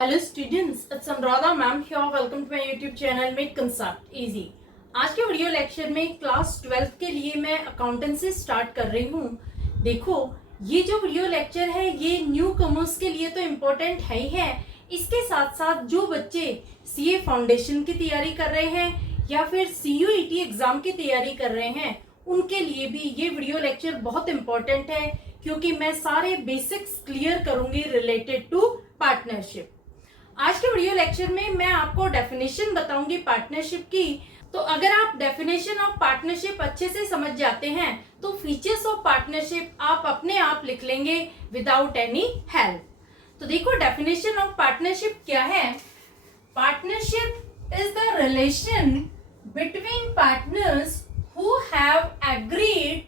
Hello students, it's Anuradha ma'am here. Welcome to my YouTube channel make concept easy. आज के video lecture में class 12 के लिए मैं अकाउंटेंसी स्टार्ट कर रही हूँ। देखो, ये जो वीडियो लेक्चर है ये न्यू कमर्स के लिए तो इम्पोर्टेंट है ही है। इसके साथ साथ जो बच्चे सीए फाउंडेशन की तैयारी कर रहे हैं या फिर सीयूईटी एग्जाम की तैयारी कर रहे हैं उनके लिए भी ये वीडियो लेक्चर बहुत इम्पोर्टेंट है, क्योंकि मैं सारे बेसिक्स क्लियर करूंगी रिलेटेड टू पार्टनरशिप। आज के वीडियो लेक्चर में मैं आपको डेफिनेशन बताऊंगी पार्टनरशिप की। तो अगर आप डेफिनेशन ऑफ पार्टनरशिप अच्छे से समझ जाते हैं तो फीचर्स ऑफ पार्टनरशिप आप अपने आप लिख लेंगे विदाउट एनी हेल्प। तो देखो, डेफिनेशन ऑफ पार्टनरशिप क्या है। Partnership is the relation between partners who have agreed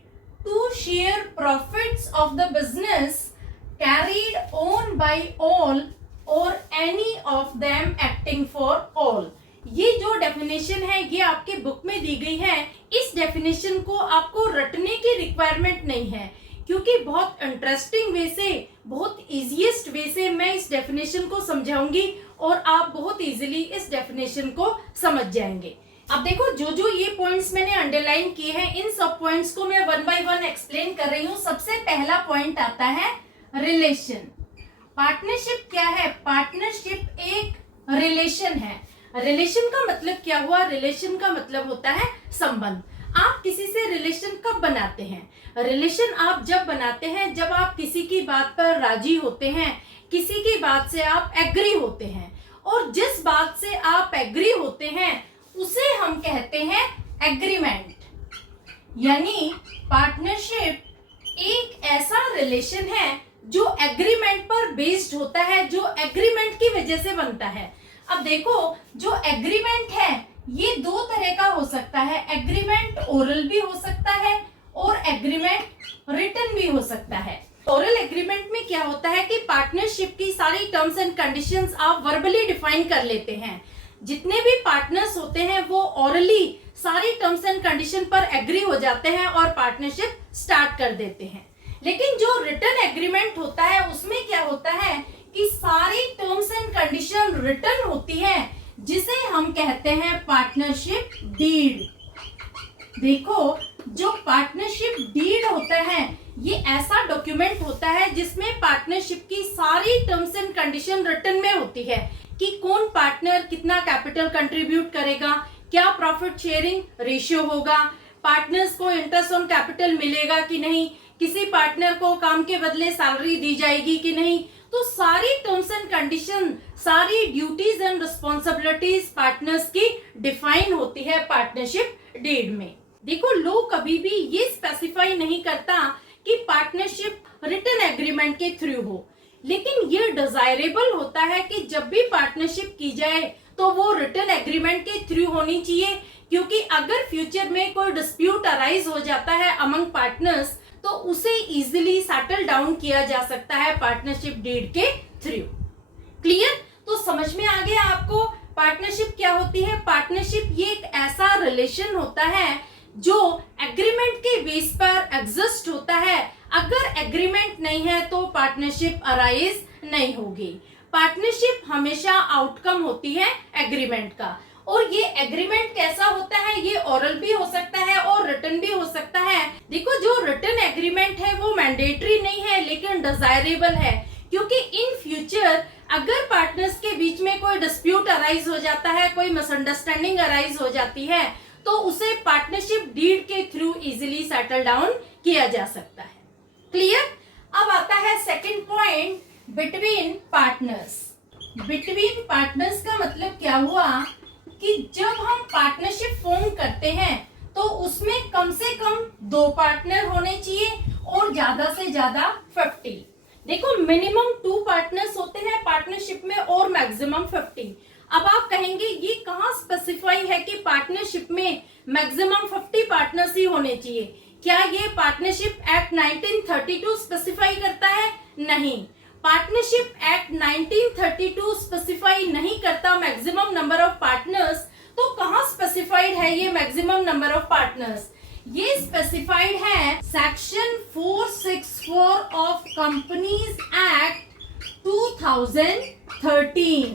to share profits of the business carried on by all or any of them acting for all. ये जो definition है ये आपके book में दी गई है। इस डेफिनेशन को आपको रटने की रिक्वायरमेंट नहीं है, क्योंकि बहुत इंटरेस्टिंग वे से, बहुत इजीएस्ट वे से मैं इस डेफिनेशन को समझाऊंगी और आप बहुत इजीली इस डेफिनेशन को समझ जाएंगे। अब देखो, जो जो ये पॉइंट्स मैंने अंडरलाइन किए हैं इन सब पॉइंट्स को मैं वन बाय वन एक्सप्लेन कर रही हूँ। सबसे पहला पॉइंट आता है रिलेशन। पार्टनरशिप क्या है? पार्टनरशिप एक रिलेशन है। रिलेशन का मतलब क्या हुआ? रिलेशन का मतलब होता है संबंध। आप किसी से रिलेशन कब बनाते हैं? रिलेशन आप जब बनाते हैं जब आप किसी की बात पर राजी होते हैं, किसी की बात से आप एग्री होते हैं, और जिस बात से आप एग्री होते हैं उसे हम कहते हैं एग्रीमेंट। यानी पार्टनरशिप एक ऐसा रिलेशन है जो एग्रीमेंट पर बेस्ड होता है, जो एग्रीमेंट की वजह से बनता है। अब देखो, जो एग्रीमेंट है ये दो तरह का हो सकता है। एग्रीमेंट ओरल भी हो सकता है और एग्रीमेंट रिटन भी हो सकता है। ओरल एग्रीमेंट में क्या होता है कि पार्टनरशिप की सारी टर्म्स एंड कंडीशंस आप वर्बली डिफाइन कर लेते हैं। जितने भी पार्टनर्स होते हैं वो ओरली सारी टर्म्स एंड कंडीशन पर एग्री हो जाते हैं और पार्टनरशिप स्टार्ट कर देते हैं। लेकिन जो रिटन एग्रीमेंट होता है उसमें क्या होता है कि सारी टर्म्स एंड कंडीशन रिटन होती है, जिसे हम कहते हैं पार्टनरशिप डीड। देखो, जो पार्टनरशिप डीड होता है ये ऐसा डॉक्यूमेंट होता है जिसमें पार्टनरशिप की सारी टर्म्स एंड कंडीशन रिटन में होती है कि कौन पार्टनर कितना कैपिटल कंट्रीब्यूट करेगा, क्या प्रॉफिट शेयरिंग रेशियो होगा, पार्टनर्स को इंटरेस्ट ऑन कैपिटल मिलेगा कि नहीं, किसी पार्टनर को काम के बदले सैलरी दी जाएगी कि नहीं। तो सारी टर्म्स एंड कंडीशन, सारी ड्यूटीज एंड रिस्पॉन्सिबिलिटीज पार्टनर्स की डिफाइन होती है पार्टनरशिप डीड में। देखो, लॉ कभी भी ये स्पेसिफाई नहीं करता कि पार्टनरशिप रिटन एग्रीमेंट के थ्रू हो, लेकिन ये डिजायरेबल होता है कि जब भी पार्टनरशिप की जाए तो वो रिटन एग्रीमेंट के थ्रू होनी चाहिए, क्योंकि अगर फ्यूचर में कोई डिस्प्यूट अराइज हो जाता है अमंग पार्टनर्स तो उसे इजीली सेटल डाउन किया जा सकता है पार्टनरशिप डीड के थ्रू। क्लियर? तो समझ में आ गया आपको पार्टनरशिप क्या होती है। पार्टनरशिप ये एक ऐसा रिलेशन होता है जो एग्रीमेंट के बेस पर एग्जिस्ट होता है। अगर एग्रीमेंट नहीं है तो पार्टनरशिप अराइज नहीं होगी। पार्टनरशिप हमेशा आउटकम होती है एग्रीमेंट का। और ये एग्रीमेंट कैसा होता है? ये ओरल भी हो सकता है और रिटन भी हो सकता है। देखो, जो रिटन एग्रीमेंट है वो मैंडेटरी नहीं है लेकिन डिजायरेबल है, क्योंकि इन फ्यूचर अगर पार्टनर्स के बीच में कोई डिस्प्यूट अराइज हो जाता है, कोई मिसअंडरस्टैंडिंग अराइज हो जाती है तो उसे पार्टनरशिप डीड के थ्रू इजीली सेटल डाउन किया जा सकता है। क्लियर? अब आता है second point, between partners. Between partners का मतलब क्या हुआ कि जब हम पार्टनरशिप फॉर्म करते हैं तो उसमें कम से कम 2 पार्टनर होने चाहिए और ज्यादा से ज्यादा 50। देखो, मिनिमम 2 पार्टनर्स होते हैं पार्टनरशिप में और मैक्सिमम 50। अब आप कहेंगे ये कहाँ स्पेसिफाई है कि पार्टनरशिप में मैक्सिमम 50 पार्टनर्स ही होने चाहिए? क्या ये पार्टनरशिप एक्ट 1932 स्पेसिफाई करता है? नहीं, पार्टनरशिप एक्ट 1932 स्पेसिफाई नहीं करता मैक्सिमम नंबर ऑफ पार्टनर्स। तो कहाँ स्पेसिफाइड है ये मैक्सिमम नंबर ऑफ पार्टनर्स? ये स्पेसिफाइड है सेक्शन 464 ऑफ कंपनीज एक्ट 2013।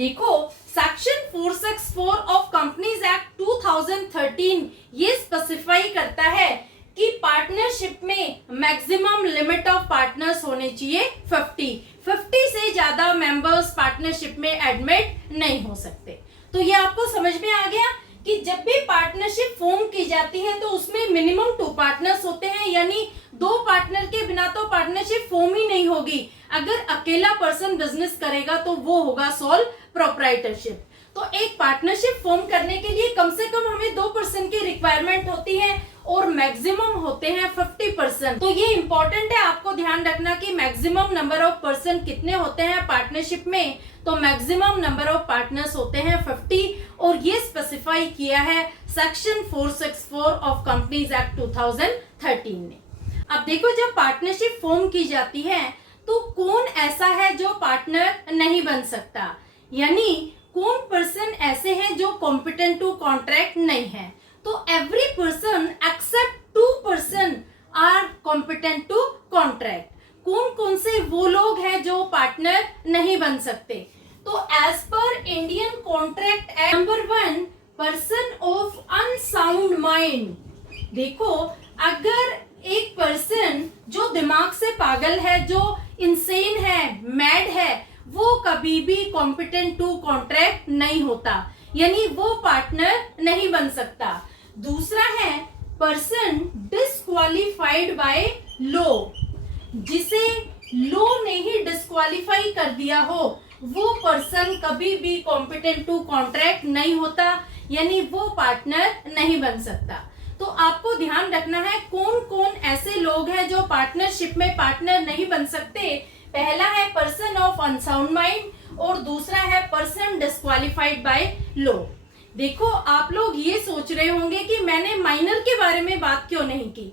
देखो सेक्शन 464 ऑफ कंपनीज एक्ट 2013 ये स्पेसिफाई करता है कि पार्टनरशिप में मैक्सिमम लिमिट ऑफ पार्टनर्स होने चाहिए 50 से ज्यादा मेंबर्स पार्टनरशिप में एडमिट नहीं हो सकते। तो ये आपको समझ में आ गया कि जब भी पार्टनरशिप फॉर्म की जाती है तो उसमें मिनिमम 2 पार्टनर्स होते हैं, यानी 2 पार्टनर के बिना तो पार्टनरशिप फॉर्म ही नहीं होगी। अगर अकेला पर्सन बिजनेस करेगा तो वो होगा सोल प्रोप्राइटरशिप। तो एक पार्टनरशिप फॉर्म करने के लिए कम से कम हमें 2 पर्सन की रिक्वायरमेंट होती है और मैक्सिमम होते हैं 50%। तो ये इंपॉर्टेंट है, आपको ध्यान रखना कि मैक्सिमम नंबर ऑफ पर्सन कितने होते हैं पार्टनरशिप में। तो मैक्सिमम नंबर ऑफ पार्टनर्स होते हैं 50 और ये स्पेसिफाई किया है सेक्शन 464 ऑफ कंपनीज एक्ट 2013 ने। अब देखो जब पार्टनरशिप फॉर्म की जाती है तो कौन ऐसा है जो पार्टनर नहीं बन सकता, यानी कौन पर्सन ऐसे हैं जो कॉम्पिटेंट टू कॉन्ट्रैक्ट नहीं है। तो every person except 2 person are competent to contract. कौन कौन से वो लोग हैं जो पार्टनर नहीं बन सकते। तो as per Indian contract act number 1, person of unsound mind. देखो अगर एक पर्सन जो दिमाग से पागल है, जो इंसेन है, मैड है, वो कभी भी कॉम्पिटेंट टू कॉन्ट्रैक्ट नहीं होता, यानी वो पार्टनर नहीं बन सकता। दूसरा है पर्सन डिस्क्वालिफाइड बाय लॉ, जिसे लॉ ने ही डिस्क्वालीफाई कर दिया हो, वो पर्सन कभी भी कॉम्पिटेंट टू कॉन्ट्रैक्ट नहीं होता, यानी वो पार्टनर नहीं बन सकता। तो आपको ध्यान रखना है कौन कौन ऐसे लोग हैं जो पार्टनरशिप में पार्टनर नहीं बन सकते। पहला है पर्सन ऑफ अनसाउंड माइंड और दूसरा है पर्सन डिस्क्वालिफाइड बाय लॉ। देखो आप लोग ये सोच रहे होंगे कि मैंने माइनर के बारे में बात क्यों नहीं की।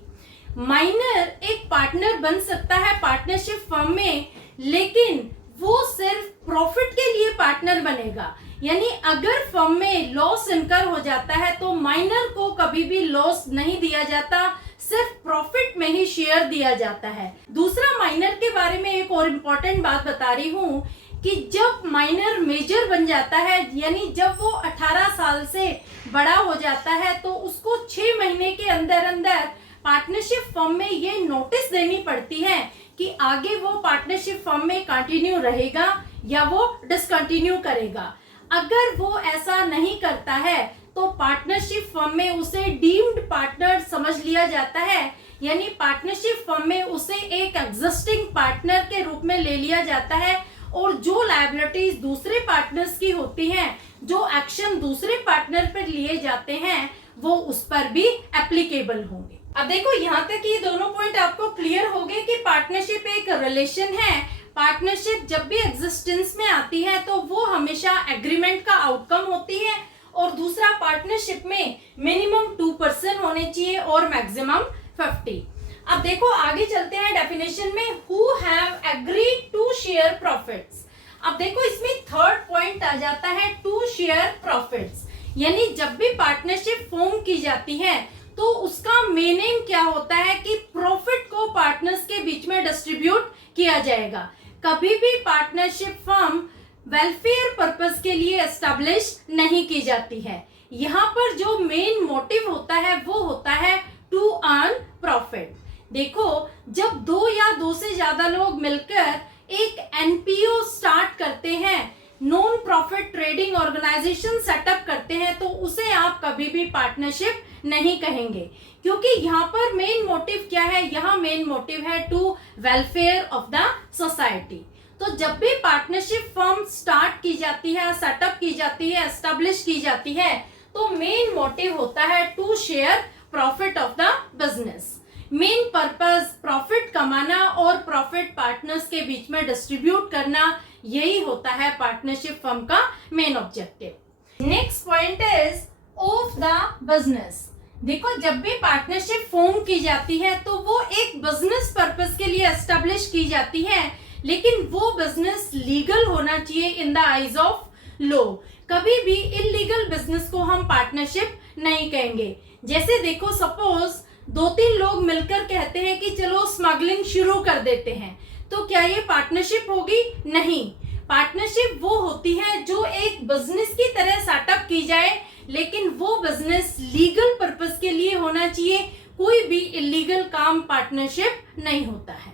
माइनर एक पार्टनर बन सकता है पार्टनरशिप फर्म में, लेकिन वो सिर्फ प्रॉफिट के लिए पार्टनर बनेगा, यानी अगर फर्म में लॉस इनकर हो जाता है तो माइनर को कभी भी लॉस नहीं दिया जाता, सिर्फ प्रॉफिट में ही शेयर दिया जाता है। दूसरा माइनर के बारे में एक और इम्पोर्टेंट बात बता रही हूँ कि जब माइनर मेजर बन जाता है, यानी जब वो 18 साल से बड़ा हो जाता है, तो उसको 6 महीने के अंदर अंदर पार्टनरशिप फर्म में ये नोटिस देनी पड़ती है कि आगे वो पार्टनरशिप फर्म में कंटिन्यू रहेगा या वो डिसकंटिन्यू करेगा। अगर वो ऐसा नहीं करता है तो पार्टनरशिप फर्म में उसे डीम्ड पार्टनर समझ लिया जाता है, यानी पार्टनरशिप फर्म में उसे एक एग्जिस्टिंग पार्टनर के रूप में ले लिया जाता है और जो लायबिलिटीज दूसरे पार्टनर्स की होती हैं, जो एक्शन दूसरे पार्टनर पर लिए जाते हैं, वो उस पर भी एप्लीकेबल होंगे। अब देखो यहाँ तक ये दोनों पॉइंट आपको क्लियर हो गए कि पार्टनरशिप एक रिलेशन है। पार्टनरशिप जब भी एग्जिस्टेंस में आती है तो वो हमेशा एग्रीमेंट का आउटकम होती है, और दूसरा पार्टनरशिप में मिनिमम 2 पर्सन होने चाहिए और मैक्सिमम 50। अब देखो आगे चलते हैं डेफिनेशन में, who have agreed to share profits. अब देखो इसमें थर्ड पॉइंट आ जाता है टू शेयर प्रॉफिट्स, यानी जब भी पार्टनरशिप फॉर्म की जाती है तो उसका मेन एम क्या होता है कि प्रॉफिट को पार्टनर्स के बीच में डिस्ट्रीब्यूट किया जाएगा। कभी भी पार्टनरशिप फर्म वेलफेयर पर्पस के लिए एस्टैब्लिश नहीं की जाती है। यहाँ पर जो मेन मोटिव होता है वो होता है टू अर्न प्रॉफिट। देखो जब 2 या 2 से ज्यादा लोग मिलकर एक एनपीओ स्टार्ट करते हैं, non profit trading organisation setup करते हैं, तो उसे आप कभी भी पार्टनरशिप नहीं कहेंगे, क्योंकि यहाँ पर मेन मोटिव क्या है, यहाँ मेन मोटिव है to welfare of the society. तो जब भी पार्टनरशिप फर्म स्टार्ट की जाती है, सेटअप की जाती है, एस्टेब्लिश की जाती है, तो मेन मोटिव होता है to share profit of the business. Main purpose profit कमाना और प्रॉफिट पार्टनर्स के बीच में डिस्ट्रीब्यूट करना, यही होता है पार्टनरशिप फर्म का main objective. Next point is of the business. देखो जब भी पार्टनरशिप फॉर्म की जाती है तो वो एक बिजनेस पर्पस के लिए एस्टेब्लिश की जाती है, लेकिन वो बिजनेस लीगल होना चाहिए in the eyes of law. कभी भी इलीगल बिजनेस को हम पार्टनरशिप नहीं कहेंगे। जैसे देखो सपोज 2-3 लोग मिलकर कहते हैं कि चलो स्मगलिंग शुरू कर देते हैं, तो क्या ये पार्टनरशिप होगी? नहीं। पार्टनरशिप वो होती है जो एक बिजनेस की तरह सेटअप की जाए, लेकिन वो बिजनेस लीगल पर्पस के लिए होना चाहिए। कोई भी इलीगल काम पार्टनरशिप नहीं होता है।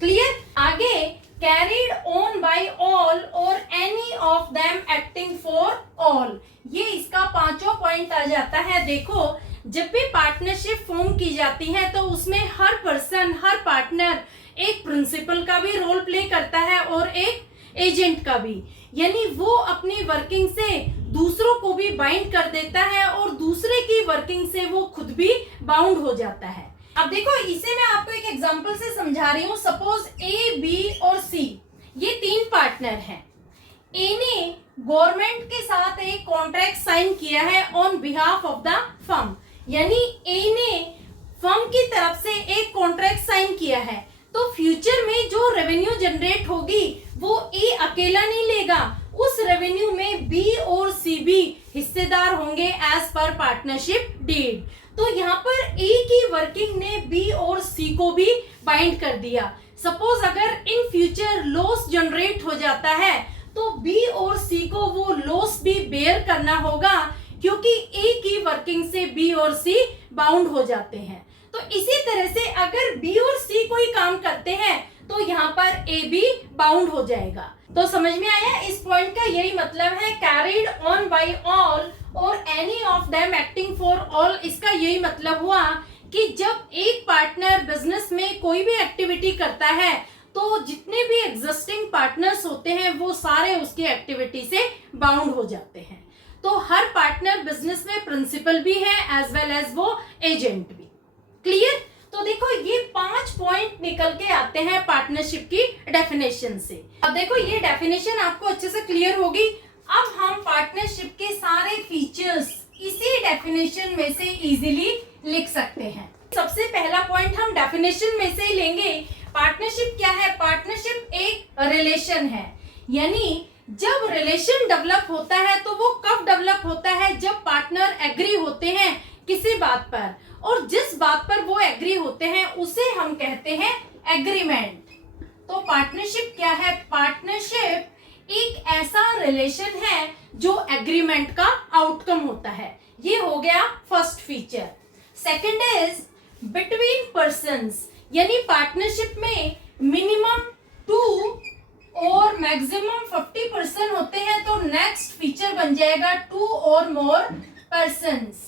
क्लियर? आगे, carried on by all or any of them acting for all, ये इसका पांचवा पॉइंट आ जाता है। देखो, जब भी पार्टनरशिप फॉर्म की जाती है तो उसमें हर पर्सन, हर पार्टनर एक प्रिंसिपल का भी रोल प्ले करता है और एक एजेंट का भी, यानी वो अपनी वर्किंग से दूसरों को भी बाइंड कर देता है और दूसरे की वर्किंग से वो खुद भी बाउंड हो जाता है। अब देखो, इसे मैं आपको एक एग्जांपल से समझा रही हूँ। सपोज ए, बी और सी, ये तीन पार्टनर हैं। ए ने गवर्नमेंट के साथ एक कॉन्ट्रैक्ट साइन किया है on behalf of the firm, यानी ए ने फर्म की तरफ से एक कॉन्ट्रैक्ट साइन किया है, तो फ्यूचर में जो रेवेन्यू जनरेट होगी वो ए अकेला नहीं लेगा, उस रेवेन्यू में बी और सी भी हिस्सेदार होंगे एज पर पार्टनरशिप डीड। तो यहाँ पर ए की वर्किंग ने बी और सी को भी बाइंड कर दिया। सपोज अगर इन फ्यूचर लॉस जनरेट हो जाता है तो बी और सी को वो लॉस भी बेयर करना होगा, क्योंकि ए की वर्किंग से बी और सी बाउंड हो जाते हैं। तो इसी तरह से अगर बी और सी कोई काम करते हैं तो यहाँ पर ए भी बाउंड हो जाएगा। तो समझ में आया? इस पॉइंट का यही मतलब है, carried on by all or any of them acting for all. इसका यही मतलब हुआ कि जब एक पार्टनर बिजनेस में कोई भी एक्टिविटी करता है तो जितने भी एग्जिस्टिंग पार्टनर्स होते हैं वो सारे उसकी एक्टिविटी से बाउंड हो जाते हैं। तो हर पार्टनर बिजनेस में प्रिंसिपल भी है एज वेल एज वो एजेंट भी। क्लियर? तो देखो, ये 5 पॉइंट निकल के आते हैं पार्टनरशिप की डेफिनेशन से। अब देखो, ये डेफिनेशन आपको अच्छे से क्लियर होगी। अब हम पार्टनरशिप के सारे फीचर्स इसी डेफिनेशन में से इजीली लिख सकते हैं। सबसे पहला पॉइंट हम डेफिनेशन में से ही लेंगे। पार्टनरशिप क्या है? पार्टनरशिप एक रिलेशन है, यानी जब रिलेशन डेवलप होता है तो वो कब डेवलप होता है? जब पार्टनर एग्री होते हैं किसी बात पर, और जिस बात पर वो एग्री होते हैं उसे हम कहते हैं एग्रीमेंट। तो पार्टनरशिप क्या है? पार्टनरशिप एक ऐसा रिलेशन है जो एग्रीमेंट का आउटकम होता है। ये हो गया first feature. Second is between persons, यानी पार्टनरशिप में मिनिमम 2 और मैक्सिमम 50% होते हैं, तो नेक्स्ट फीचर बन जाएगा 2 और मोर पर्संस।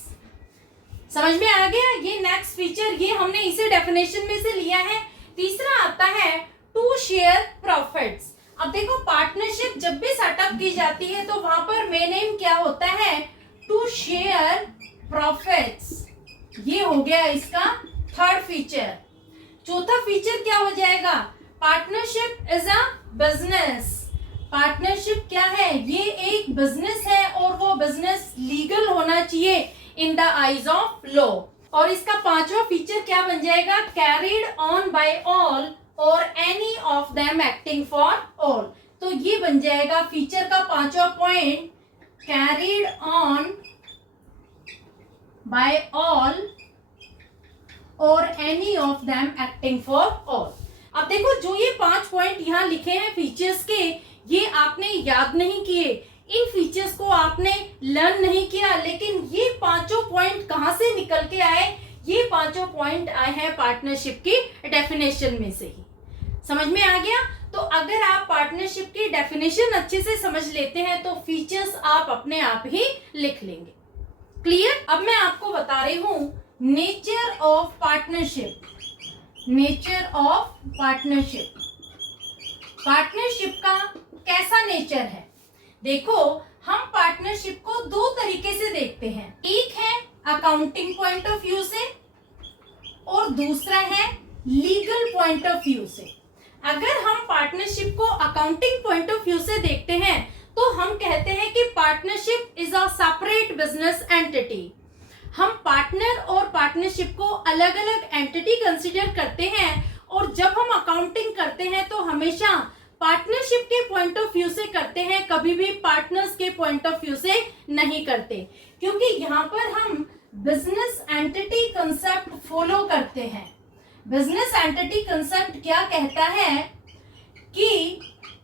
समझ में आ गया? ये नेक्स्ट फीचर, ये हमने इसी डेफिनेशन में से लिया है। तीसरा आता है टू शेयर प्रॉफिट्स। अब देखो, पार्टनरशिप जब भी सेटअप की जाती है तो वहां पर मेन एम क्या होता है? To share profits. ये हो गया इसका थर्ड फीचर। चौथा फीचर क्या हो जाएगा? Partnership is a business. Partnership क्या है? ये एक बिजनेस है और वो बिजनेस लीगल होना चाहिए in the eyes of law. और इसका पांचवा फीचर क्या बन जाएगा? Carried on by all or any of them acting for all. तो ये बन जाएगा फीचर का पांचवा point, carried on by all or any of them acting for all. अब देखो, जो ये 5 पॉइंट यहाँ लिखे हैं फीचर्स के, ये आपने याद नहीं किए, इन फीचर्स को आपने लर्न नहीं किया, लेकिन ये पांचों पॉइंट कहां से निकल के आए? ये पांचों पॉइंट आए हैं पार्टनरशिप की डेफिनेशन में से ही। समझ में आ गया? तो अगर आप पार्टनरशिप की डेफिनेशन अच्छे से समझ लेते हैं तो फीचर्स आप अपने आप ही लिख लेंगे। क्लियर? अब मैं आपको बता रही हूं nature of partnership. Nature of partnership, partnership का कैसा नेचर है? देखो, हम पार्टनरशिप को 2 तरीके से देखते हैं। एक है अकाउंटिंग पॉइंट ऑफ व्यू से और दूसरा है लीगल पॉइंट ऑफ व्यू से। अगर हम पार्टनरशिप को अकाउंटिंग पॉइंट ऑफ व्यू से देखते हैं तो हम कहते हैं कि partnership is a separate business entity. हम पार्टनर और पार्टनरशिप को अलग अलग एंटिटी कंसीडर करते हैं, और जब हम अकाउंटिंग करते हैं तो हमेशा पार्टनरशिप के पॉइंट ऑफ व्यू से करते हैं, कभी भी पार्टनर्स के पॉइंट ऑफ व्यू से नहीं करते, क्योंकि यहाँ पर हम बिजनेस एंटिटी कंसेप्ट फॉलो करते हैं। बिजनेस एंटिटी कंसेप्ट क्या कहता है कि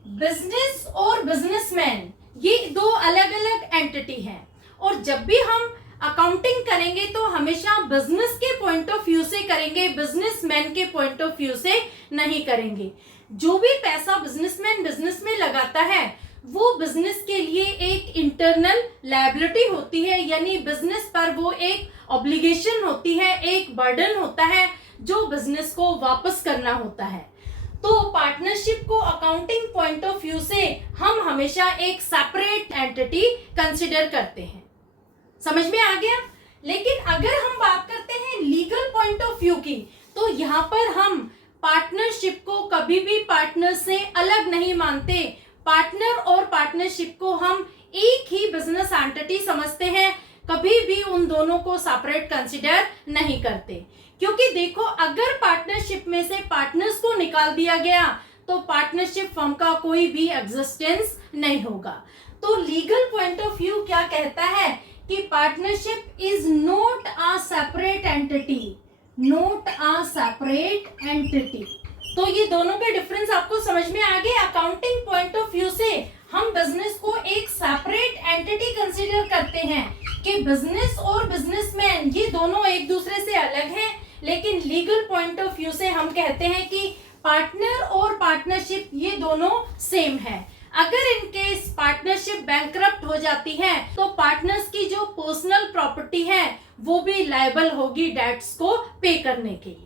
बिजनेस और बिजनेसमैन, ये दो अलग अलग एंटिटी हैं, और जब भी हम अकाउंटिंग करेंगे तो हमेशा बिजनेस के पॉइंट ऑफ व्यू से करेंगे, बिजनेसमैन के पॉइंट ऑफ व्यू से नहीं करेंगे। जो भी पैसा बिजनेसमैन बिजनेस में लगाता है वो बिजनेस के लिए एक इंटरनल लायबिलिटी होती है, यानी बिजनेस पर वो एक ऑब्लिगेशन होती है, एक बर्डन होता है जो बिजनेस को वापस करना होता है। तो पार्टनरशिप को अकाउंटिंग पॉइंट ऑफ व्यू से हम हमेशा एक सेपरेट एंटिटी कंसिडर करते हैं। समझ में आ गया? लेकिन अगर हम बात करते हैं लीगल पॉइंट ऑफ व्यू की, तो यहाँ पर हम पार्टनरशिप को कभी भी पार्टनर से अलग नहीं मानते। पार्टनर और पार्टनरशिप को हम एक ही बिजनेस एंटिटी समझते हैं, कभी भी उन दोनों को सेपरेट कंसिडर नहीं करते। क्योंकि देखो, अगर पार्टनरशिप में से पार्टनर्स को निकाल दिया गया तो पार्टनरशिप फर्म का कोई भी एग्जिस्टेंस नहीं होगा। तो लीगल पॉइंट ऑफ व्यू क्या कहता है कि partnership is not a separate entity, not a separate entity. तो ये दोनों के डिफरेंस आपको समझ में आ गए। अकाउंटिंग पॉइंट ऑफ व्यू से हम बिजनेस को एक सेपरेट एंटिटी कंसीडर करते हैं कि बिजनेस और बिजनेसमैन ये दोनों एक दूसरे से अलग हैं, लेकिन लीगल पॉइंट ऑफ व्यू से हम कहते हैं कि पार्टनर और पार्टनरशिप ये दोनों सेम है। अगर इन केस पार्टनरशिप बैंकरप्ट हो जाती है तो पार्टनर्स की जो पर्सनल प्रॉपर्टी है वो भी लायबल होगी डेट्स को पे करने के लिए।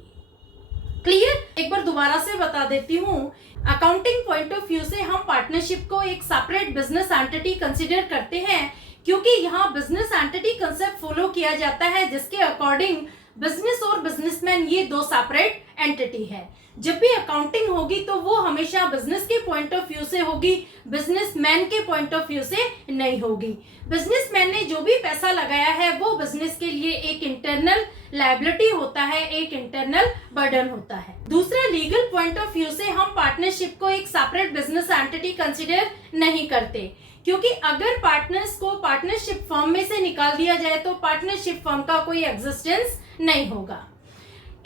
क्लियर? एक बार दोबारा से बता देती हूँ। अकाउंटिंग पॉइंट ऑफ व्यू से हम पार्टनरशिप को एक सेपरेट बिजनेस एंटिटी कंसीडर करते हैं, क्योंकि यहाँ बिजनेस एंटिटी कंसेप्ट फॉलो किया जाता है जिसके अकॉर्डिंग बिजनेस और बिजनेसमैन ये दो सेपरेट एंटिटी है। जब भी अकाउंटिंग होगी तो वो हमेशा बिजनेस के पॉइंट ऑफ व्यू से होगी, बिजनेसमैन के पॉइंट ऑफ व्यू से नहीं होगी। बिजनेसमैन ने जो भी पैसा लगाया है वो बिजनेस के लिए एक इंटरनल लायबिलिटी होता है, एक इंटरनल बर्डन होता है। दूसरा, लीगल पॉइंट ऑफ व्यू से हम पार्टनरशिप को एक सेपरेट बिजनेस एंटिटी कंसीडर नहीं करते, क्योंकि अगर पार्टनर्स को पार्टनरशिप फर्म में से निकाल दिया जाए तो पार्टनरशिप फर्म का कोई एग्जिस्टेंस नहीं होगा।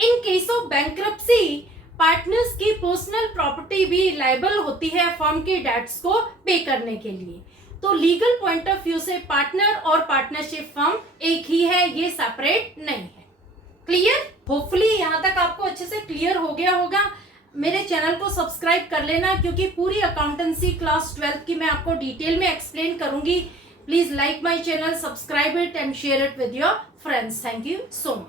In case of bankruptcy partners की पर्सनल प्रॉपर्टी भी लायबल होती है फर्म के डेट्स को पे करने के लिए। तो लीगल पॉइंट ऑफ व्यू से पार्टनर और पार्टनरशिप फर्म एक ही है, ये सेपरेट नहीं है। क्लियर? होपफुली यहाँ तक आपको अच्छे से क्लियर हो गया होगा। मेरे चैनल को सब्सक्राइब कर लेना, क्योंकि पूरी अकाउंटेंसी क्लास 12 की मैं आपको डिटेल में एक्सप्लेन करूंगी। Please like my channel, subscribe it and share it with your friends. Thank you so much.